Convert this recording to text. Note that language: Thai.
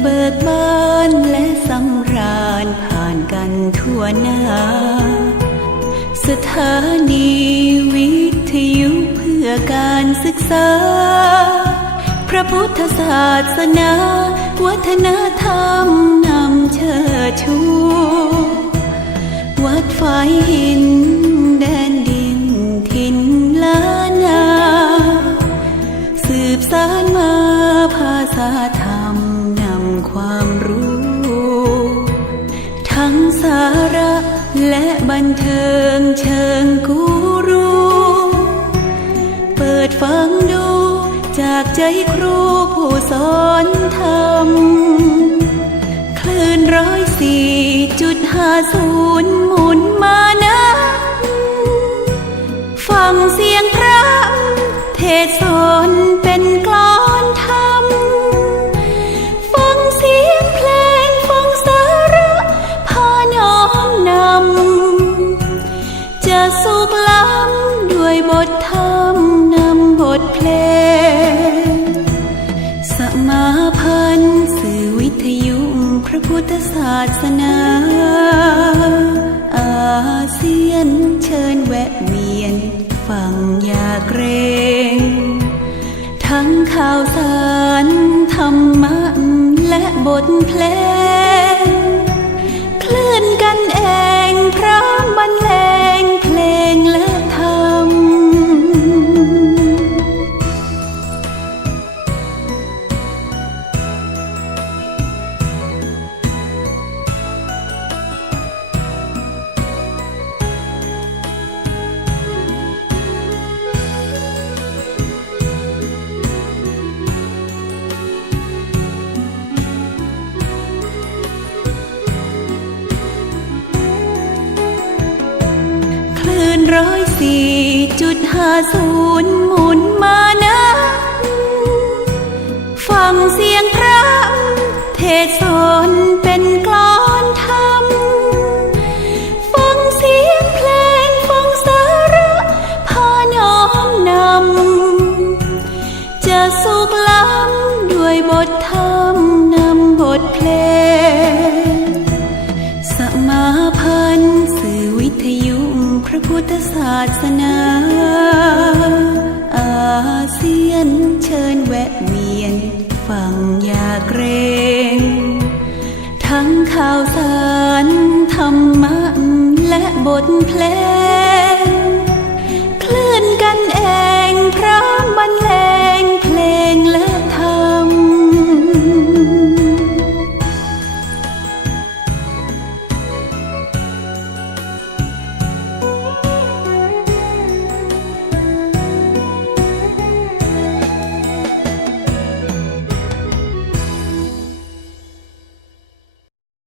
เบิกบานและสำราญผ่านกันทั่วหน้าสถานีวิทยุเพื่อการศึกษาพระพุทธศาสนาวัฒนธรรมนำเชิดชูวัดฝายหินแดนดินถิ่นล้านนาสืบสานมาภาษาธรรมนำความรู้ทั้งสาระและบันเทิงเชิงกูรูเปิดฟังดูจากใจครูผู้สอนธรรมคลื่น104.50หมุนมานะฟังเสียงพระเทศสอนเป็นกลอนธรรมฟังเสียงเพลงฟังสาระพาน้อมนำจะสุขล้ำด้วยบทธรรมนำบทเพลงสมาพันธ์สื่อวิทยุพระพุทธศาสนาอาเซียนเชิญแวะเวียนฟังอย่าเกรงทั้งข่าวสารธรรมะและบทเพลงคลื่นกันเองพร้อมบรรเลงเพลงและธรรม104.50หมุนมานะฟังเสียงพระเทศสอนเป็นกลอนธรรมฟังเสียงเพลงฟังสาระพาน้อมนำจะสุขล้ำด้วยบทธรรมนำบทเพลงสมาพันธ์สื่อวิทยุพระพุทธศาสนาอาเซียนเชิญแวะเวียนฟังอย่าเกรงทั้งข่าวสารธรรมะและบทเพลงคลื่นกันเอง